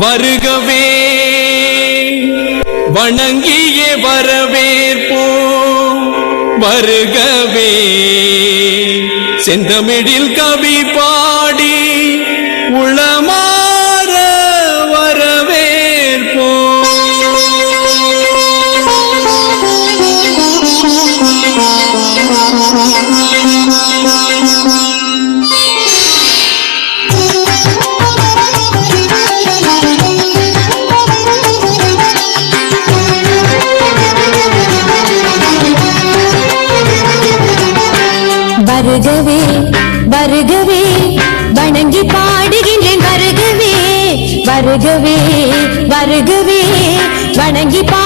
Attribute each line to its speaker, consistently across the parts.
Speaker 1: வருகவே வணங்கிய வரவேற்போம் வருகவே செந்தமிழில் கவி பாடி
Speaker 2: வருகவே வருகவே வணங்கி பா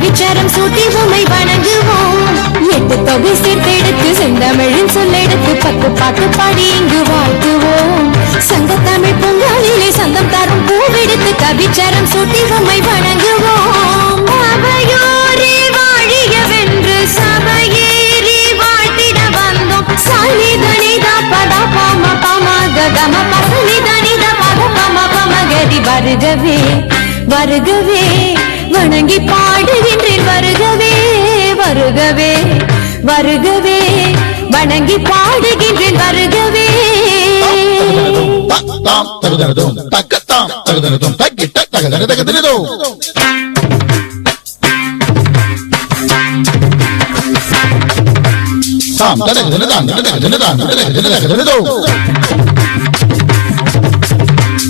Speaker 2: பூவெடுத்து சூட்டி உமை வணங்குவோம். எட்டு தொகை சேர்த்தெடுத்து செந்தமிழின் சொல்லெடுத்து பத்து பாட்டு பாடி இங்கு வாழ்த்துவோம். சங்கத்தமிழ் பொங்கலிலே சந்தம் தரும் பூவெடுத்து கவிச்சரம் சூட்டி உமை வணங்குவோம். அவையோரே வாழியவென்று சபையேறி வாழ்த்திட வந்தோம். சாலி தனிதா பதா பாம பாமாக கம பசனி தனிதா பத பாம பாமகதி வருகவே வருகவே வணங்கி பாடு வருகவே வருகவே வணங்கி பாடுகின்றேன் வருகவே
Speaker 3: தாம் தகுதனதும் தக்கத்தாம் தகுதனதும் தக்கிட்ட தகதன தகுதனதோ தாம் தகுதனதான் தகுதனதான் தகுதன தகதனதும்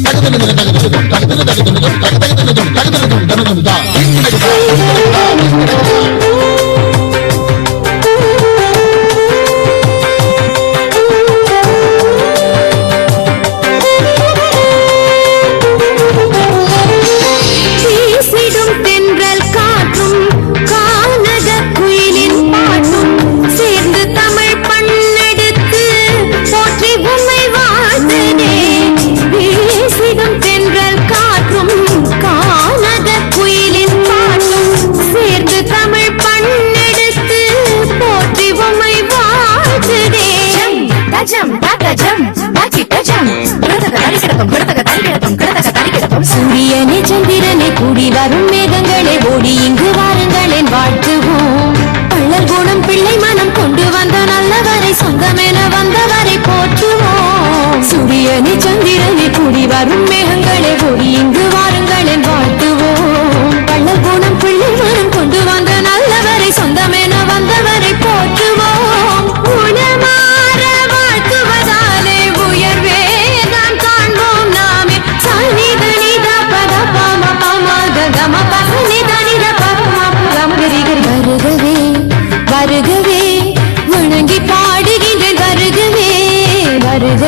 Speaker 3: தகதனதும் தகதனதும் தகுதன தகதனதும் தகதனதும் தகதனதும் தகதனதும் தான்
Speaker 2: para